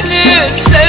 seni sev